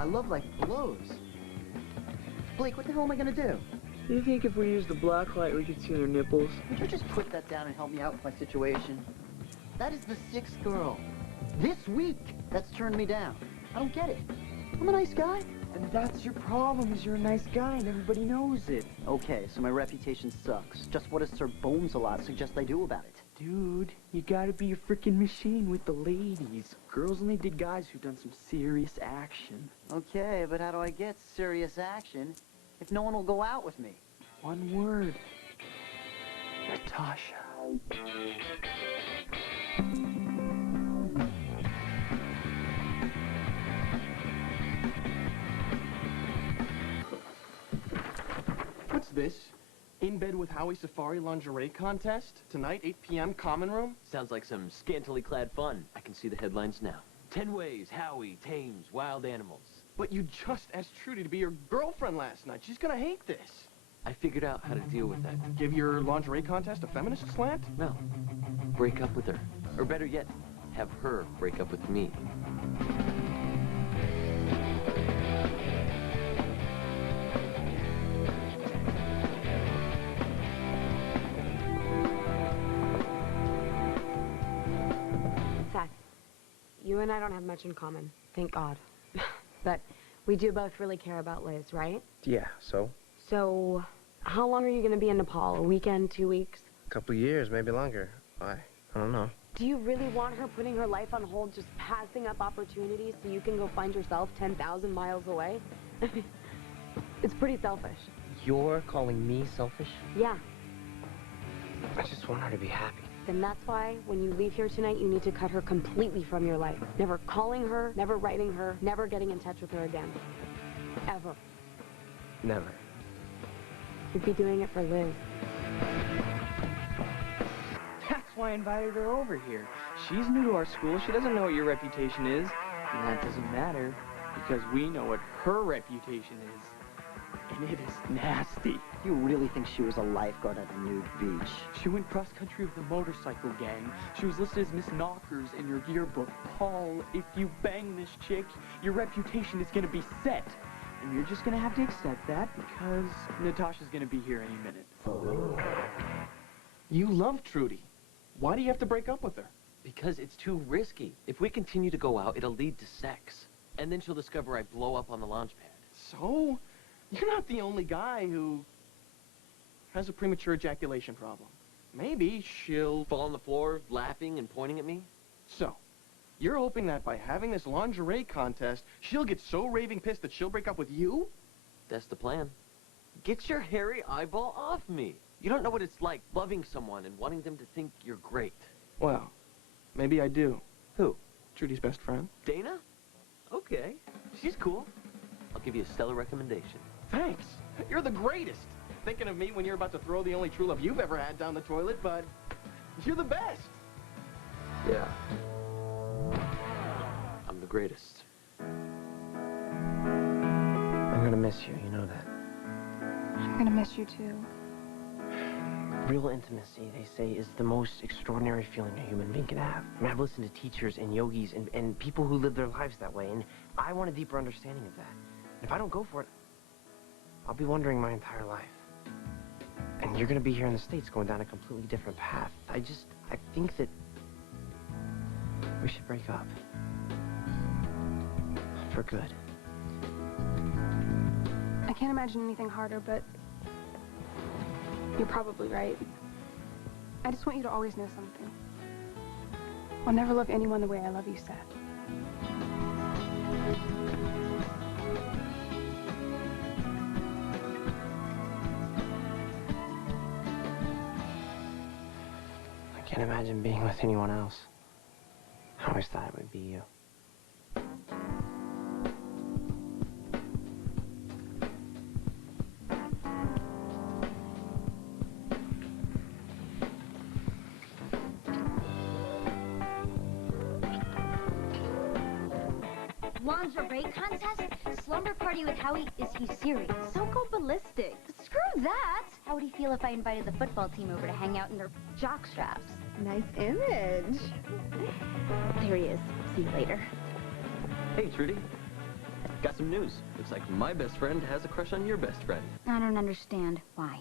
my love life blows. Blake, what the hell am I gonna do? You think if we used the black light, we could see their nipples? Would you just put that down and help me out with my situation? That is the 6th girl this week that's turned me down. I don't get it. I'm a nice guy. And that's your problem, is you're a nice guy and everybody knows it. Okay, so my reputation sucks. Just what does Sir Bones-a-lot suggest I do about it? Dude, you gotta be a freaking machine with the ladies. Girls only dig guys who've done some serious action. Okay, but how do I get serious action if no one will go out with me? One word. Natasha. What's this? In Bed with Howie Safari lingerie contest? Tonight, 8 p.m., common room? Sounds like some scantily clad fun. I can see the headlines now. 10 ways Howie tames wild animals. But you just asked Trudy to be your girlfriend last night. She's gonna hate this. I figured out how to deal with that. Give your lingerie contest a feminist slant? No. Break up with her. Or better yet, have her break up with me. Seth, you and I don't have much in common, thank God. But we do both really care about Liz, right? Yeah, so? So, how long are you going to be in Nepal? A weekend, 2 weeks? A couple years, maybe longer. Why? I don't know. Do you really want her putting her life on hold, just passing up opportunities so you can go find yourself 10,000 miles away? It's pretty selfish. You're calling me selfish? Yeah. I just want her to be happy. Then that's why, when you leave here tonight, you need to cut her completely from your life. Never calling her, never writing her, never getting in touch with her again. Ever. Never. You'd be doing it for Liz. That's why I invited her over here. She's new to our school. She doesn't know what your reputation is. And that doesn't matter, because we know what her reputation is. And it is nasty. You really think she was a lifeguard at a nude beach? She went cross-country with the motorcycle gang. She was listed as Miss Knockers in your yearbook. Paul, if you bang this chick, your reputation is gonna be set. And you're just gonna have to accept that because Natasha's gonna be here any minute. You love Trudy. Why do you have to break up with her? Because it's too risky. If we continue to go out, it'll lead to sex. And then she'll discover I blow up on the launch pad. So? You're not the only guy who has a premature ejaculation problem. Maybe she'll... Fall on the floor, laughing and pointing at me? So, you're hoping that by having this lingerie contest, she'll get so raving pissed that she'll break up with you? That's the plan. Get your hairy eyeball off me. You don't know what it's like loving someone and wanting them to think you're great. Well, maybe I do. Who? Trudy's best friend. Dana? Okay. She's cool. I'll give you a stellar recommendation. Thanks. You're the greatest. Thinking of me when you're about to throw the only true love you've ever had down the toilet, but you're the best. Yeah. I'm the greatest. I'm gonna miss you, you know that. I'm gonna miss you too. Real intimacy, they say, is the most extraordinary feeling a human being can have. I mean, I've listened to teachers and yogis and people who live their lives that way, and I want a deeper understanding of that. And if I don't go for it, I'll be wondering my entire life. And you're gonna be here in the States going down a completely different path. I think that we should break up. For good. I can't imagine anything harder, but you're probably right. I just want you to always know something. I'll never love anyone the way I love you, Seth. I can't imagine being with anyone else. I always thought it would be you. Lingerie contest? Slumber party with Howie? Is he serious? Don't go ballistic. Screw that! How would he feel if I invited the football team over to hang out in their jock straps? Nice image. There he is. See you later. Hey, Trudy. Got some news. Looks like my best friend has a crush on your best friend. I don't understand. Why?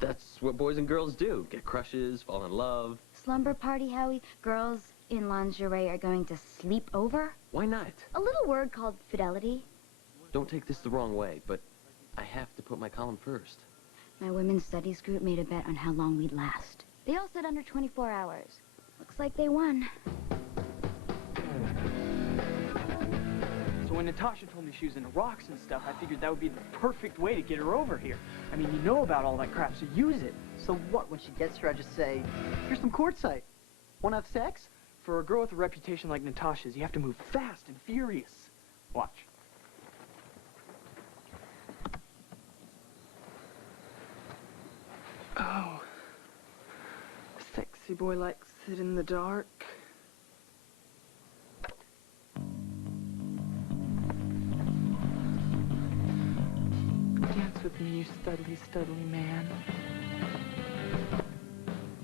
That's what boys and girls do. Get crushes, fall in love. Slumber party, Howie? Girls in lingerie are going to sleep over? Why not? A little word called fidelity. Don't take this the wrong way, but I have to put my column first. My women's studies group made a bet on how long we'd last. They all said under 24 hours. Looks like they won. So when Natasha told me she was into rocks and stuff, I figured that would be the perfect way to get her over here. I mean, you know about all that crap, so use it. So what, when she gets here, I just say, here's some quartzite. Wanna have sex? For a girl with a reputation like Natasha's, you have to move fast and furious. Watch. Oh. Sexy boy likes it in the dark. Dance with me, you studly man.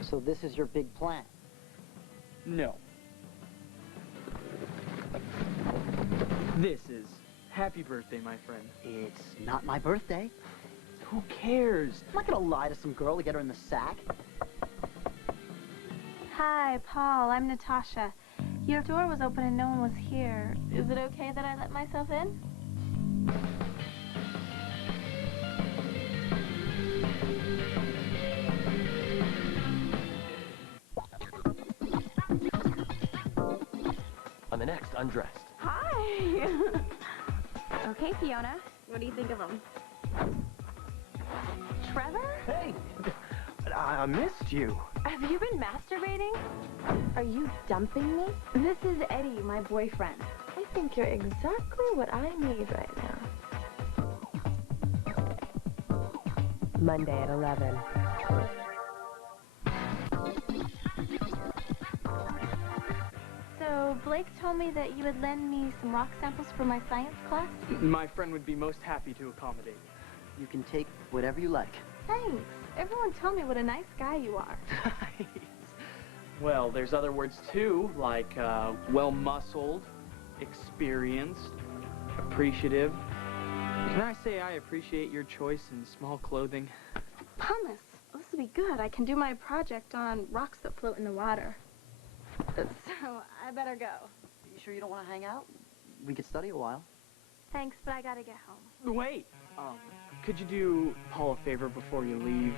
So this is your big plan? No. This is happy birthday, my friend. It's not my birthday. Who cares? I'm not gonna lie to some girl to get her in the sack. Hi, Paul. I'm Natasha. Your door was open and no one was here. Is it okay that I let myself in? On the next Undressed. Hi. Okay, Fiona. What do you think of him? Trevor? Hey, I missed you. Have you been masturbating? Are you dumping me? This is Eddie, my boyfriend. I think you're exactly what I need right now. Monday at 11. So, Blake told me that you would lend me some rock samples for my science class? My friend would be most happy to accommodate. You can take whatever you like. Thanks. Everyone told me what a nice guy you are. Nice. Well, there's other words too, like well-muscled, experienced, appreciative. Can I say I appreciate your choice in small clothing? Pumice. This will be good. I can do my project on rocks that float in the water. So, I better go. You sure you don't want to hang out? We could study a while. Thanks, but I gotta get home. Wait! Could you do Paul a favor before you leave?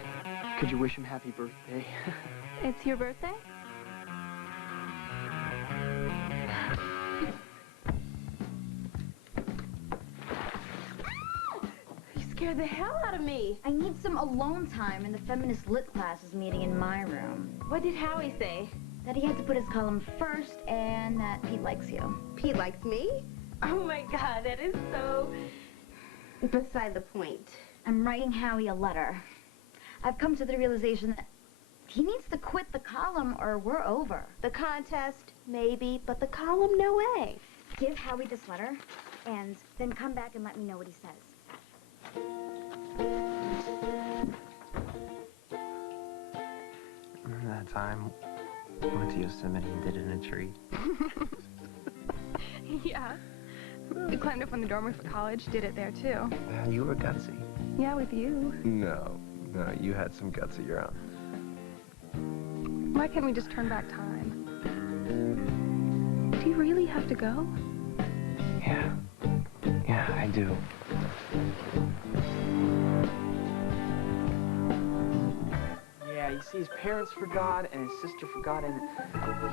Could you wish him happy birthday? It's your birthday? You scared the hell out of me. I need some alone time, and the feminist lit class is meeting in my room. What did Howie say? That he had to put his column first, and that Pete likes you. Pete likes me? Oh my god, that is so beside the point. I'm writing Howie a letter. I've come to the realization that he needs to quit the column or we're over. The contest, maybe, but the column, no way. Give Howie this letter, and then come back and let me know what he says. Remember that time we went to Yosemite and did it in a tree? Yeah. We climbed up on the dormer for college, did it there too. You were gutsy. Yeah, with you. No, you had some guts of your own. Why can't we just turn back time? Do you really have to go? Yeah, I do. Yeah, you see, his parents forgot, and his sister forgot, and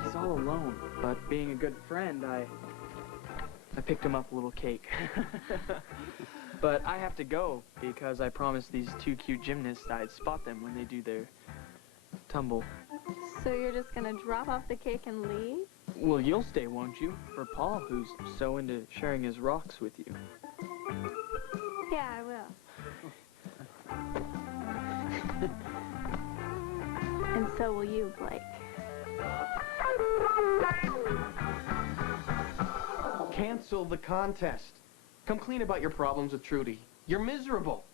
he's all alone. But being a good friend, I picked him up a little cake. But I have to go, because I promised these two cute gymnasts I'd spot them when they do their tumble. So you're just gonna drop off the cake and leave? Well, you'll stay, won't you? For Paul, who's so into sharing his rocks with you. Yeah, I will. And so will you, Blake. Cancel the contest. Come clean about your problems with Trudy. You're miserable.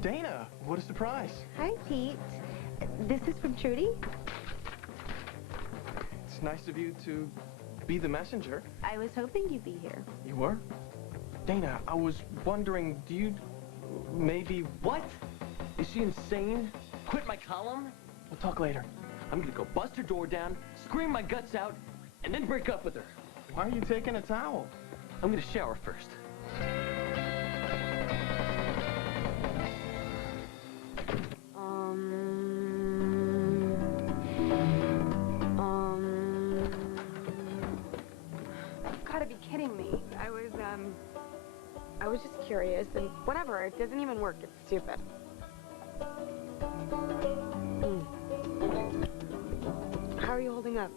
Dana, what a surprise. Hi, Pete. This is from Trudy? It's nice of you to be the messenger. I was hoping you'd be here. You were? Dana, I was wondering, do you maybe... What? Is she insane? Quit my column? We'll talk later. I'm gonna go bust her door down, scream my guts out, and then break up with her. Why are you taking a towel? I'm gonna shower first. You've got to be kidding me. I was just curious, and whatever, it doesn't even work, it's stupid. How are you holding up?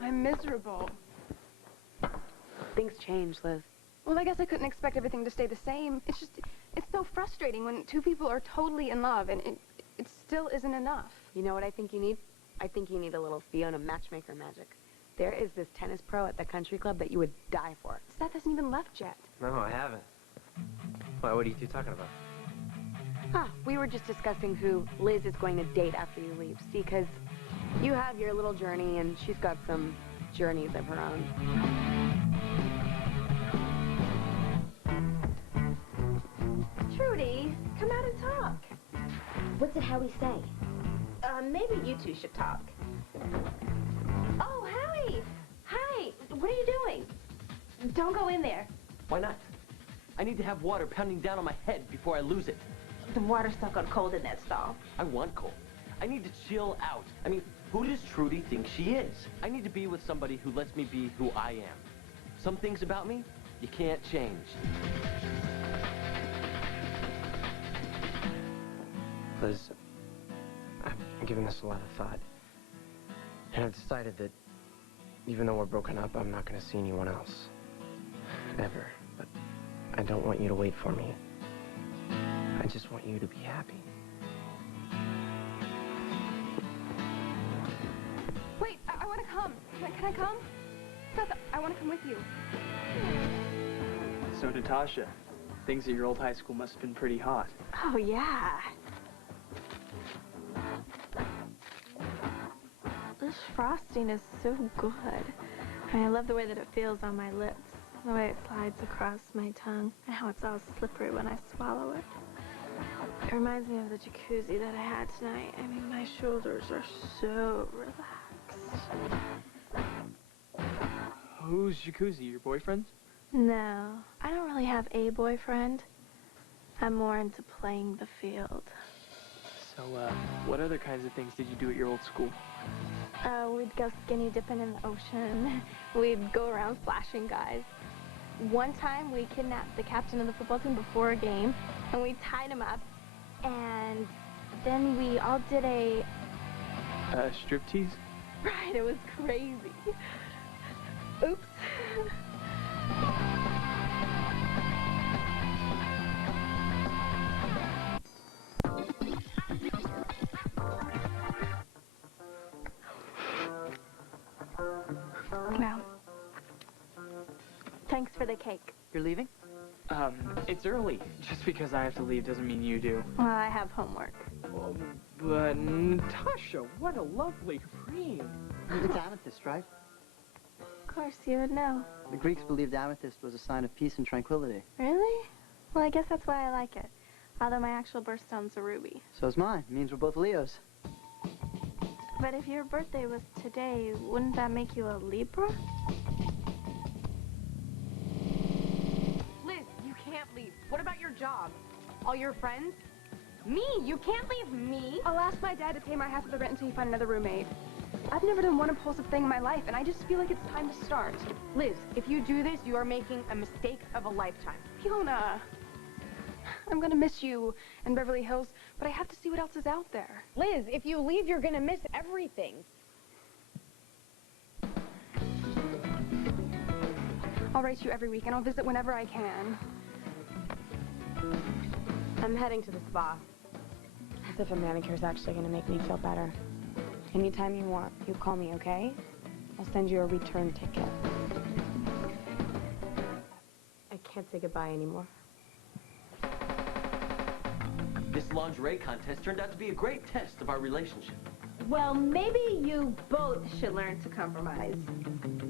I'm miserable. Things change, Liz. Well, I guess I couldn't expect everything to stay the same. It's so frustrating when two people are totally in love and it still isn't enough. You know what I think you need? I think you need a little Fiona matchmaker magic. There is this tennis pro at the country club that you would die for. Seth hasn't even left yet. No, I haven't. Why, what are you two talking about? Ah, we were just discussing who Liz is going to date after you leave. See, because you have your little journey and she's got some journeys of her own. Trudy, come out and talk. What's it Howie say? Maybe you two should talk. Oh, Howie! Hi! What are you doing? Don't go in there. Why not? I need to have water pounding down on my head before I lose it. The water's stuck on cold in that stall. I want cold. I need to chill out. I mean, who does Trudy think she is? I need to be with somebody who lets me be who I am. Some things about me, you can't change. Liz, I've given this a lot of thought. And I've decided that even though we're broken up, I'm not going to see anyone else. Ever. But I don't want you to wait for me. I just want you to be happy. Wait, I want to come. Can I come? Seth, I want to come with you. So, Natasha, things at your old high school must have been pretty hot. Oh, yeah. This frosting is so good. I love the way that it feels on my lips, the way it slides across my tongue, and how it's all slippery when I swallow it. It reminds me of the jacuzzi that I had tonight. I mean, my shoulders are so relaxed. Who's Jacuzzi, your boyfriend? No, I don't really have a boyfriend. I'm more into playing the field. So, what other kinds of things did you do at your old school? We'd go skinny dipping in the ocean. We'd go around flashing guys. One time, we kidnapped the captain of the football team before a game, and we tied him up, and then we all did a... Striptease? Right, it was crazy. Oops. Well, thanks for the cake. You're leaving? It's early. Just because I have to leave doesn't mean you do. Well, I have homework. But, Natasha, what a lovely cream. It's amethyst, right? Of course, you would know. The Greeks believed amethyst was a sign of peace and tranquility. Really? Well, I guess that's why I like it. Although my actual birthstone's a ruby. So's mine. Means we're both Leos. But if your birthday was today, wouldn't that make you a Libra? Liz, you can't leave. What about your job? All your friends? Me? You can't leave me? I'll ask my dad to pay my half of the rent until you find another roommate. I've never done one impulsive thing in my life, and I just feel like it's time to start. Liz, if you do this, you are making a mistake of a lifetime. Fiona, I'm gonna miss you and Beverly Hills, but I have to see what else is out there. Liz, if you leave, you're gonna miss everything. I'll write to you every week, and I'll visit whenever I can. I'm heading to the spa. As if a manicure's actually gonna make me feel better. Anytime you want, you call me, okay? I'll send you a return ticket. I can't say goodbye anymore. This lingerie contest turned out to be a great test of our relationship. Well, maybe you both should learn to compromise.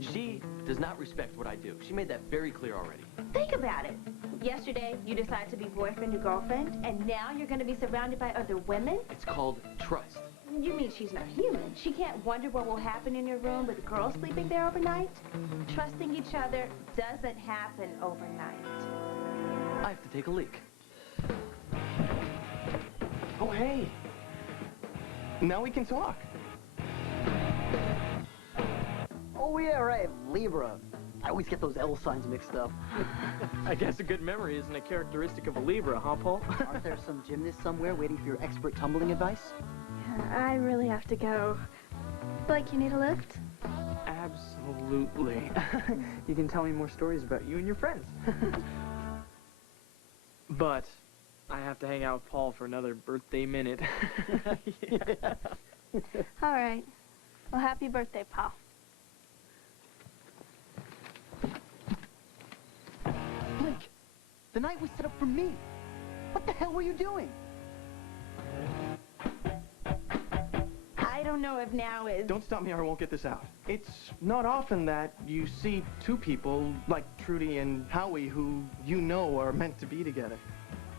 She does not respect what I do. She made that very clear already. Think about it. Yesterday, you decided to be boyfriend or girlfriend, and now you're going to be surrounded by other women? It's called trust. You mean she's not human? She can't wonder what will happen in your room with girls sleeping there overnight? Trusting each other doesn't happen overnight. I have to take a leak. Oh, hey. Now we can talk. Oh, yeah, right. Libra. I always get those L signs mixed up. I guess a good memory isn't a characteristic of a Libra, huh, Paul? Aren't there some gymnasts somewhere waiting for your expert tumbling advice? I really have to go. Like, you need a lift? Absolutely. You can tell me more stories about you and your friends. But I have to hang out with Paul for another birthday minute. Yeah. All right. Well, happy birthday, Paul. Blake, the night was set up for me. What the hell were you doing? I don't know if now is... Don't stop me or I won't get this out. It's not often that you see two people like Trudy and Howie who you know are meant to be together.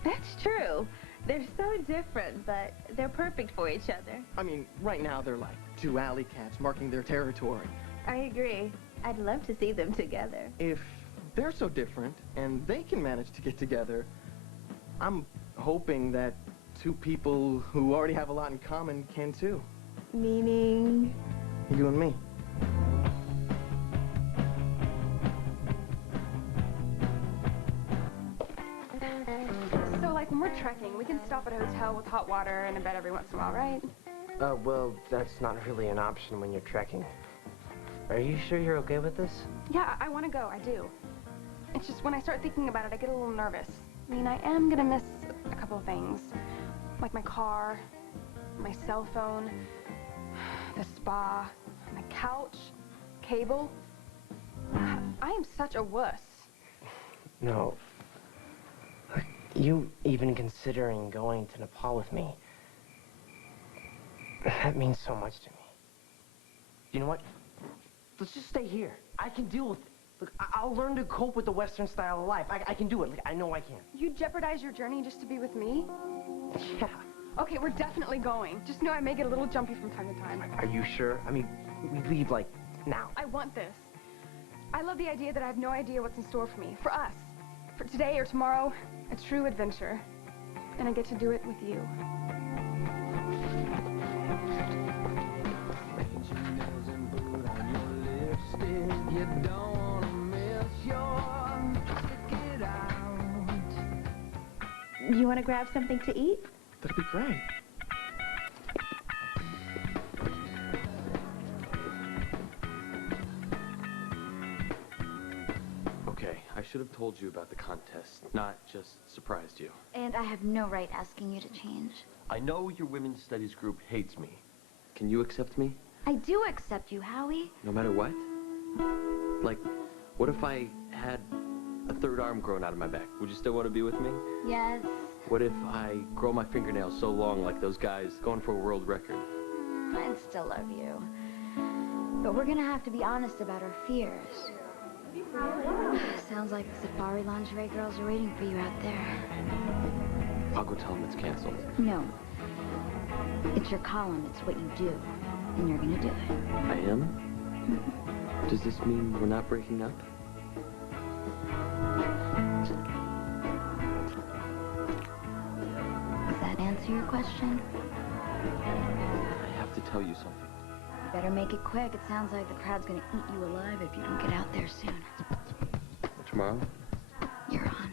That's true. They're so different, but they're perfect for each other. I mean, right now they're like two alley cats marking their territory. I agree. I'd love to see them together. If they're so different and they can manage to get together, I'm hoping that two people who already have a lot in common can too. Meaning? You and me. So, like, when we're trekking, we can stop at a hotel with hot water and a bed every once in a while, right? Well, that's not really an option when you're trekking. Are you sure you're okay with this? Yeah, I want to go. I do. It's just when I start thinking about it, I get a little nervous. I mean, I am gonna miss a couple of things. Like my car, my cell phone, the spa, my couch, cable. I am such a wuss. No. You even considering going to Nepal with me, that means so much to me. You know what? Let's just stay here. I can deal with it. Look, I'll learn to cope with the Western style of life. I can do it. Like, I know I can. You'd jeopardize your journey just to be with me? Yeah. Okay, we're definitely going. Just know I may get a little jumpy from time to time. Are you sure? I mean, we leave, like, now. I want this. I love the idea that I have no idea what's in store for me. For us. For today or tomorrow. A true adventure. And I get to do it with you. You don't wanna miss your ticket out. You want to grab something to eat? That'd be great. Okay, I should have told you about the contest, not just surprised you. And I have no right asking you to change. I know your women's studies group hates me. Can you accept me? I do accept you, Howie. No matter what? Like, what if I had a third arm grown out of my back? Would you still want to be with me? Yes. What if I grow my fingernails so long like those guys going for a world record? I'd still love you. But we're gonna have to be honest about our fears. Sounds like the safari lingerie girls are waiting for you out there. I'll go tell them it's canceled. No. It's your column. It's what you do. And you're gonna do it. I am? Does this mean we're not breaking up? Does that answer your question? I have to tell you something. You better make it quick. It sounds like the crowd's gonna eat you alive if you don't get out there soon. Tomorrow? You're on.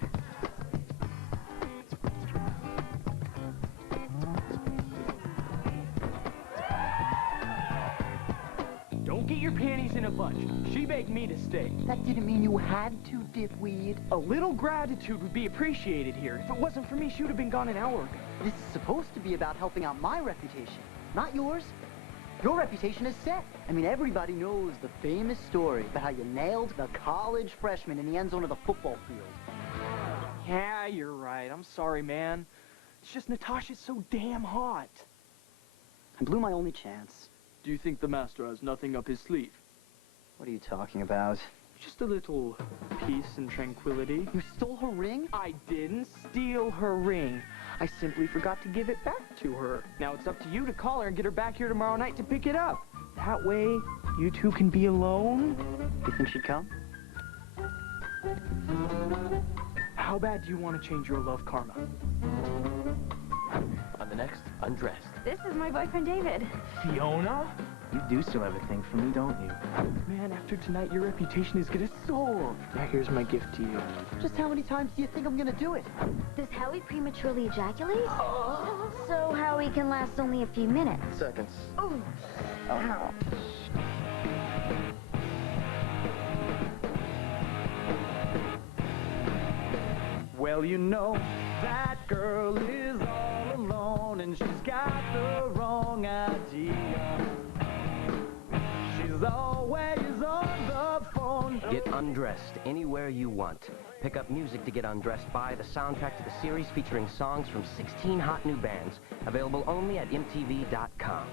Don't get your panties in a bunch. She begged me to stay. That didn't mean you had to, dipweed. A little gratitude would be appreciated here. If it wasn't for me, she would have been gone an hour ago. This is supposed to be about helping out my reputation, not yours. Your reputation is set. I mean, everybody knows the famous story about how you nailed the college freshman in the end zone of the football field. Yeah, you're right. I'm sorry, man. It's just Natasha's so damn hot. I blew my only chance. Do you think the master has nothing up his sleeve? What are you talking about? Just a little peace and tranquility. You stole her ring? I didn't steal her ring. I simply forgot to give it back to her. Now it's up to you to call her and get her back here tomorrow night to pick it up. That way, you two can be alone. You think she'd come? How bad do you want to change your love karma? On the next Undressed. This is my boyfriend, David. Fiona? You do still have a thing for me, don't you? Man, after tonight, your reputation is gonna soar. Now here's my gift to you. Just how many times do you think I'm gonna do it? Does Howie prematurely ejaculate? So Howie can last only a few minutes. Seconds. Oh. Ow. Well, you know, that girl is all alone and she's got the wrong idea. She's always on the phone. Get undressed anywhere you want. Pick up music to get undressed by, the soundtrack to the series featuring songs from 16 hot new bands. Available only at MTV.com.